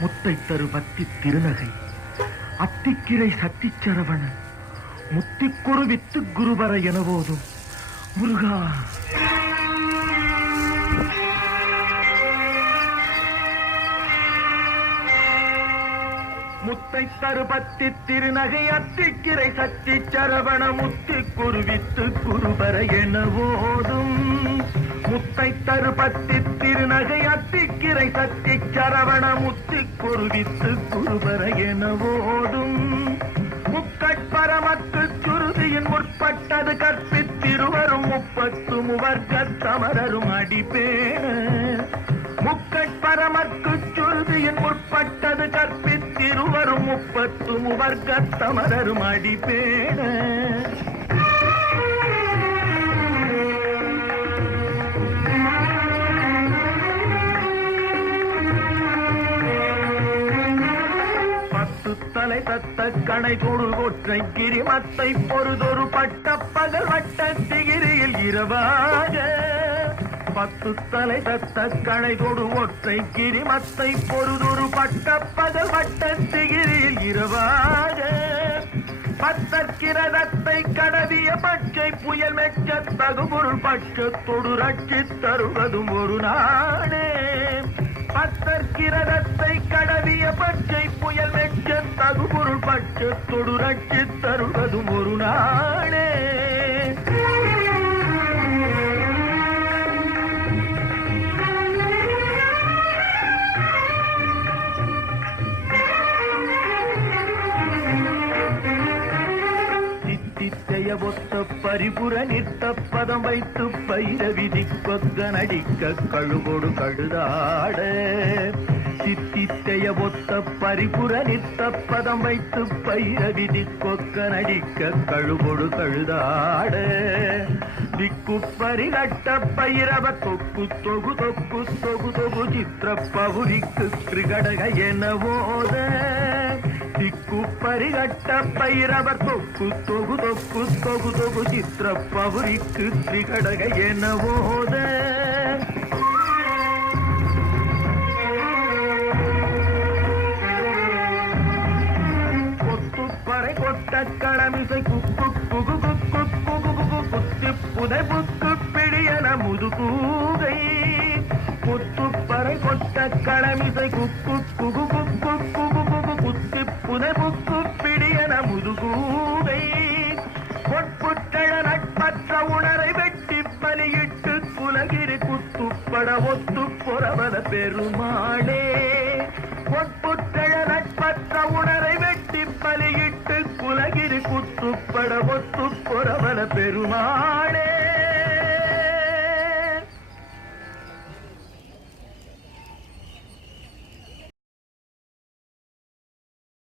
முத்தை தரு பத்தி திருநகை அத்திக்கிரை சத்திச்சரவண முத்திக்குரு வித்து குருபர என போதும் முருகா. முத்தை தரு பத்தி திருநகை அத்திக்கிரை சத்திச்சரவண முத்திக்குரு வித்து குருபர என போதும். முத்தை தரு பத்தி திருநகை அத்திக்கிரை சத்திச்சரவண முத்திக்குரு வித்து குருபர என போதும். முக்கட்பரமக்கு சுருதியின் முற்பட்டது கற்பித்திருவரும் முப்பத்து முவர்க்க சமரரும் அடிப்பேன. முக்கட்பரமக்கு சுருதியின் முற்பட்டது கற்பித்திருவரும் முப்பத்து முவர்க்க சமரரும் அடிப்பேன. தலை தத்த கணை தொடு ஒற்றை கிரிமத்தை பொறுதொரு பட்ட பகல் வட்ட திகிரியில் இரவாக. 10 தலை தத்த கணை தொடு ஒற்றை கிரிமத்தை பொறுதொரு பட்ட பகல் வட்ட திகிரியில் இரவாக. பத்தற்கிரதத்தை கடவிய பச்சை புயல் மெச்ச தகுபொருள் பட்சத்தொடு ரட்சி தருவதும் ஒரு நாடே. பத்தற்கிரதத்தை கடவிய பச்சை புயல் மெச்ச தகுபொருள் பட்சத்தொடு ரட்சி தருவதும் ஒரு நாடே. ஒத்த பரிபுர நிற்ற பதம் வைத்து பைரவிதி கொக்க நடிக்க கழுகொடு கழுதாட. சித்தித்தைய ஒத்த பரிபுர நிற்ற பதம் வைத்து பைரவிதி கொக்க நடிக்க கழுகொடு கழுதாட. திக்கு பரிகட்ட பைரவ தொக்கு தொகு தொக்கு தொகு தொகு சித்திர பவுரிக்கு கிருகடக என போத. திக்கு பரிகட்ட பைரவர் தொக்கு தொகு தொக்கு தொகு தொகு சித்திர பவுரிக்கு திரிகடக என போத. கொத்துப்பறை கொட்ட களமிசை குக்கு குகு குக்கு குகு குகு குத்தி புதை புக்கு பிடியன முதுகூகை. கொத்துப்பறை கொட்ட களமிசை குக்கு குகு குக்கு குகு குகு குத்தி புதை புக்கு பிடியன முதுகூகை. பொற்புற்றழ நட்பற்ற உணரை வெட்டி பலியிட்டு குலகிரி குத்துப்பட ஒத்து பொறவத பெருமாளே. பொற்புற்றழ நட்பற்ற உணரை வெட்டி பலியிட்டு குலகிரி குத்துப்பட ஒத்து பொறவத பெருமாள்.